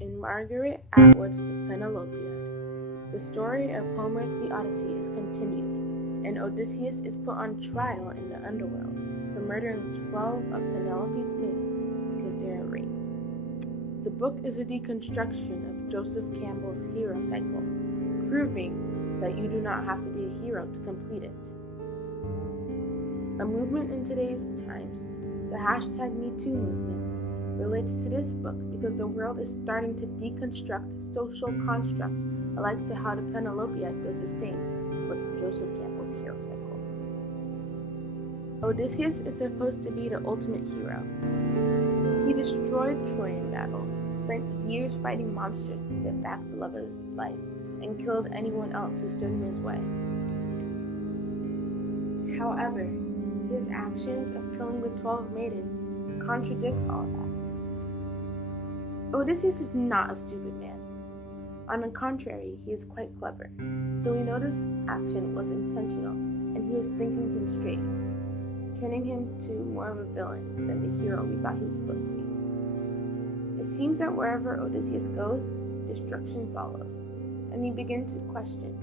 In Margaret Atwood's The Penelopiad, the story of Homer's The Odyssey is continued, and Odysseus is put on trial in the underworld for murdering 12 of Penelope's maidens because they are raped. The book is a deconstruction of Joseph Campbell's hero cycle, proving that you do not have to be a hero to complete it. A movement in today's times, the hashtag #MeToo movement, relates to this book because the world is starting to deconstruct social constructs alike to how the Penelopiad does the same for Joseph Campbell's hero cycle. Odysseus is supposed to be the ultimate hero. He destroyed Troy in battle, spent years fighting monsters to get back the love of his life, and killed anyone else who stood in his way. However, his actions of killing the 12 maidens contradicts all that. Odysseus is not a stupid man. On the contrary, he is quite clever, so we know this action was intentional and he was thinking him straight, turning him to more of a villain than the hero we thought he was supposed to be. It seems that wherever Odysseus goes, destruction follows, and we begin to question,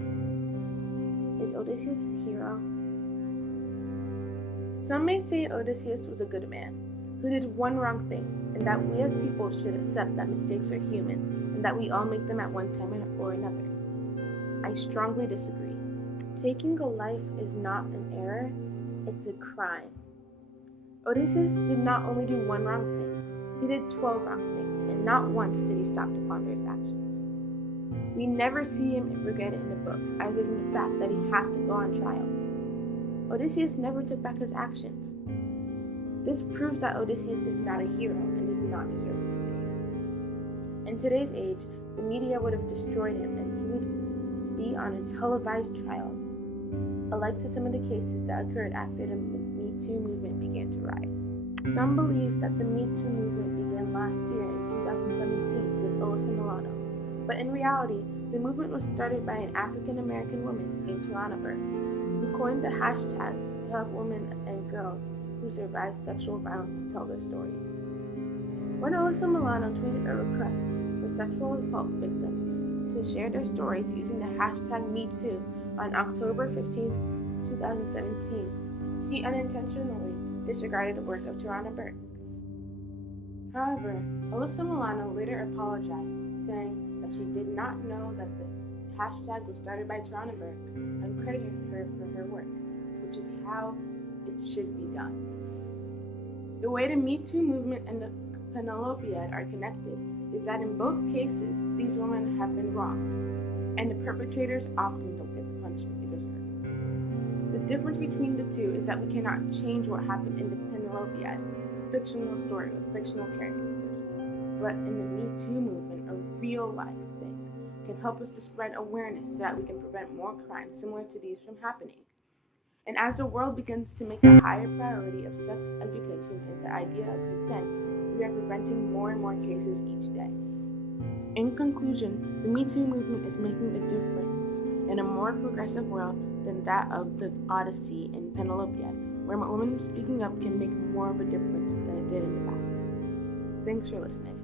is Odysseus a hero? Some may say Odysseus was a good man, who did one wrong thing, and that we as people should accept that mistakes are human, and that we all make them at one time or another. I strongly disagree. Taking a life is not an error, it's a crime. Odysseus did not only do one wrong thing, he did 12 wrong things, and not once did he stop to ponder his actions. We never see him regret it in the book, other than the fact that he has to go on trial. Odysseus never took back his actions. This proves that Odysseus is not a hero and does not deserve to be saved. In today's age, the media would have destroyed him and he would be on a televised trial, alike to some of the cases that occurred after the #MeToo movement began to rise. Some believe that the #MeToo movement began last year in 2017 with Alyssa Milano, but in reality, the movement was started by an African-American woman named Tarana Burke, who coined the hashtag to help women and girls who survived sexual violence to tell their stories. When Alyssa Milano tweeted a request for sexual assault victims to share their stories using the hashtag #MeToo on October 15, 2017, she unintentionally disregarded the work of Tarana Burke. However, Alyssa Milano later apologized, saying that she did not know that the hashtag was started by Tarana Burke and credited her for her work, which is how it should be done. The way the #MeToo movement and the Penelopiad are connected is that in both cases, these women have been wronged, and the perpetrators often don't get the punishment they deserve. The difference between the two is that we cannot change what happened in the Penelopiad, a fictional story with fictional characters, but in the #MeToo movement, a real-life thing can help us to spread awareness so that we can prevent more crimes similar to these from happening. And as the world begins to make a higher priority of sex education and the idea of consent, we are preventing more and more cases each day. In conclusion, the #MeToo movement is making a difference in a more progressive world than that of the Odyssey and Penelopiad, where women speaking up can make more of a difference than it did in the past. Thanks for listening.